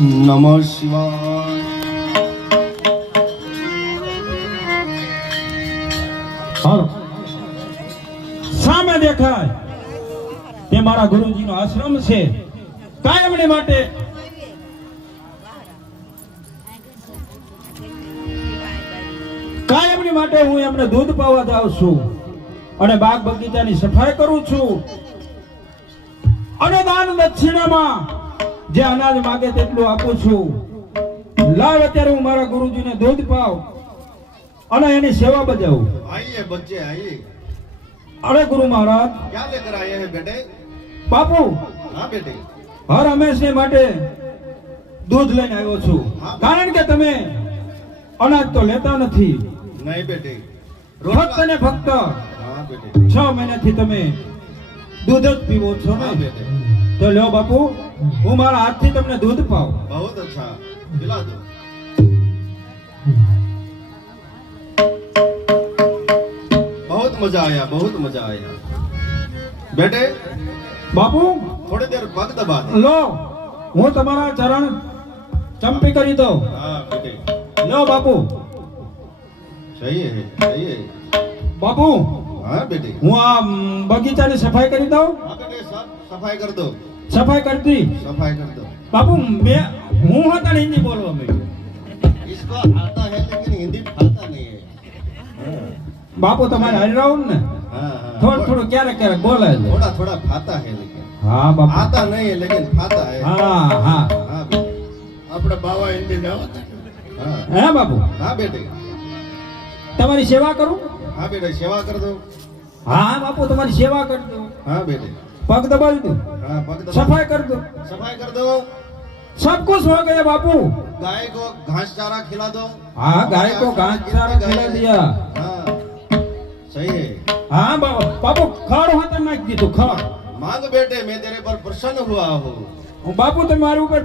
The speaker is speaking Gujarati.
નમઃ શિવાય। હાલો સામે દેખાય તે મારા ગુરુજીનો આશ્રમ છે। કાયમને માટે હું એમને દૂધ પાવા જાઉં છું અને બાગ બગીચાની સફાઈ કરું છું અને દાન દક્ષિણામાં જે અનાજ માંગે તેટલું આપું છું। લાવ અત્યારે હું મારા ગુરુજીને દૂધ પાવ અને એની સેવા બજાવું। आइए बच्चे आइए। अरे गुरु महाराज क्या लेकर आए हैं बेटे? बापू हाँ बेटे। हर हमेशने માટે દૂધ લઈને આવ્યો છું કારણ કે તમે અનાજ તો લેતા નથી। नहीं बेटे। ફક્ત ને ફક્ત हाँ बेटे। 6 મહિનાથી તમે દૂધ જ પીવો છો ને हाँ बेटे। તો લ્યો બાપુ હું મારા હાથથી તમને દૂધ પાવ। बहुत अच्छा, पिला दो। बहुत मजा आया, बहुत मजा आया बेटे। બાપુ थोड़ी देर पग दबा दे। લો હું તમારા ચરણ ચંપી કરી દઉં। हाँ बेटे। લો બાપુ सही है, सही है। બાપુ हाँ बेटे। હું આ બગીચાની સફાઈ કરી દઉં। हाँ बेटे, सब सफाई कर दो। સફાઈ કરતી सफाई कर दो। બાપુ હું હતા ને હિન્દી બોલવા માંડ્યો। इसको आता है लेकिन हिंदी फाता नहीं है। हाँ બાપુ તમારે હારી રહું ને हाँ हाँ। થોડું થોડું ક્યારેક ક્યારેક બોલાય છે। थोड़ा थोड़ा फाता है लेकिन હા બાપુ आता नहीं है लेकिन फाता है। હા હા हाँ बेटे। આપણે બાવા હિન્દી ના हाँ હે બાપુ हाँ बेटे। તમારી સેવા કરું। हाँ बेटे, सेवा कर दो। હા બાપુ તમારી સેવા કરી દઉં हाँ बेटे। પગ દબાવી દઉં हाँ पग दबा। સફાઈ કરી દઉં सफाई कर दो। सब कुछ हो गया बापू। गाय को घास चारा खिला दो। हाँ गाय को घास चारा खिला दिया। हाँ सही है। हाँ बापू खड़ होता नाख दी तो खड़ मांग बेटे, मैं तेरे पर प्रसन्न हुआ हूँ। बापू तुम्हारे ऊपर